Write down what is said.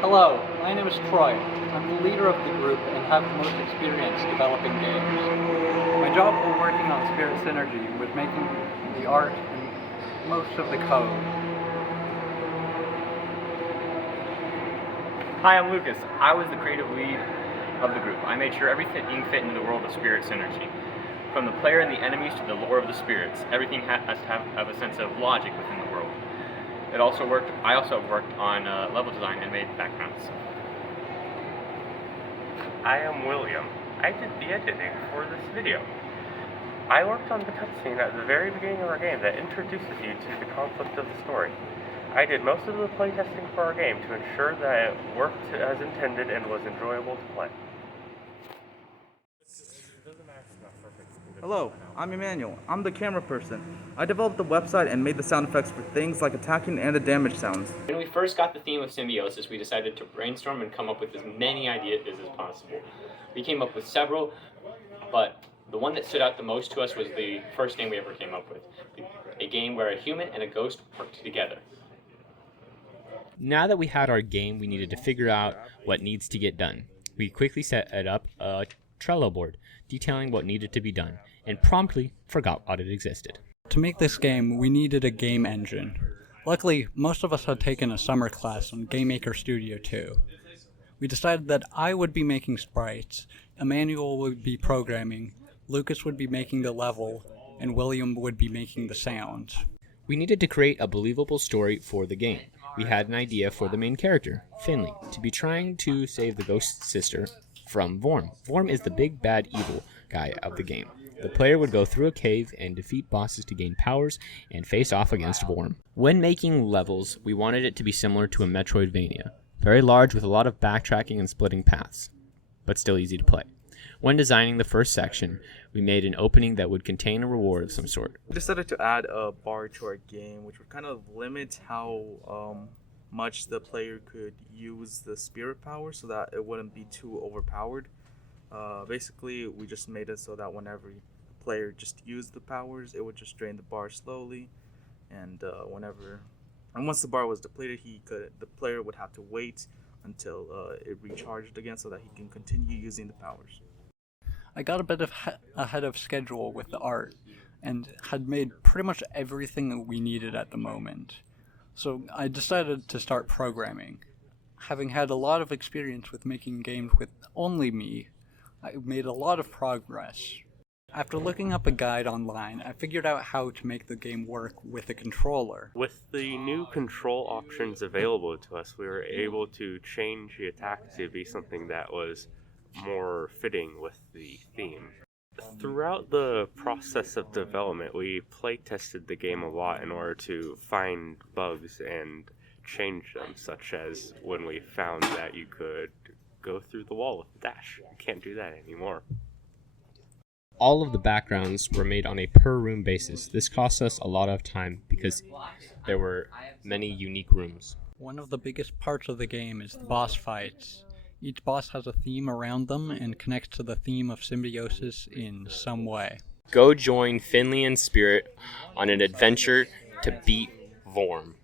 Hello, my name is Troy. I'm the leader of the group and have the most experience developing games. My job while working on Spirit Synergy was making the art and most of the code. Hi, I'm Lucas. I was the creative lead of the group. I made sure everything fit in the world of Spirit Synergy. From the player and the enemies to the lore of the spirits, everything has to have a sense of logic within the world. I also worked on level design and made backgrounds. I am William. I did the editing for this video. I worked on the cutscene at the very beginning of our game that introduces you to the conflict of the story. I did most of the playtesting for our game to ensure that it worked as intended and was enjoyable to play. Hello, I'm Emmanuel. I'm the camera person. I developed the website and made the sound effects for things like attacking and the damage sounds. When we first got the theme of symbiosis, we decided to brainstorm and come up with as many ideas as possible. We came up with several, but the one that stood out the most to us was the first game we ever came up with. A game where a human and a ghost worked together. Now that we had our game, we needed to figure out what needs to get done. We quickly set up a Trello board detailing what needed to be done, and promptly forgot what it existed. To make this game, we needed a game engine. Luckily, most of us had taken a summer class on Game Maker Studio 2. We decided that I would be making sprites, Emmanuel would be programming, Lucas would be making the level, and William would be making the sounds. We needed to create a believable story for the game. We had an idea for the main character, Finley, to be trying to save the ghost sister from Vorm. Vorm is the big bad evil guy of the game. The player would go through a cave and defeat bosses to gain powers and face off against Vorm. When making levels, we wanted it to be similar to a Metroidvania, very large with a lot of backtracking and splitting paths, but still easy to play. When designing the first section, we made an opening that would contain a reward of some sort. We decided to add a bar to our game, which would kind of limit how much the player could use the spirit power so that it wouldn't be too overpowered. Basically, we just made it so that whenever the player just used the powers, it would just drain the bar slowly, and once the bar was depleted, the player would have to wait until it recharged again so that he can continue using the powers. I got a bit ahead of schedule with the art, and had made pretty much everything that we needed at the moment. So I decided to start programming. Having had a lot of experience with making games with only me, I made a lot of progress. After looking up a guide online, I figured out how to make the game work with a controller. With the new control options available to us, we were able to change the attack to be something that was more fitting with the theme. Throughout the process of development, we play tested the game a lot in order to find bugs and change them, such as when we found that you could go through the wall with a dash. You can't do that anymore. All of the backgrounds were made on a per room basis. This cost us a lot of time because there were many unique rooms. One of the biggest parts of the game is the boss fights. Each boss has a theme around them and connects to the theme of symbiosis in some way. Go join Finley and Spirit on an adventure to beat Vorm.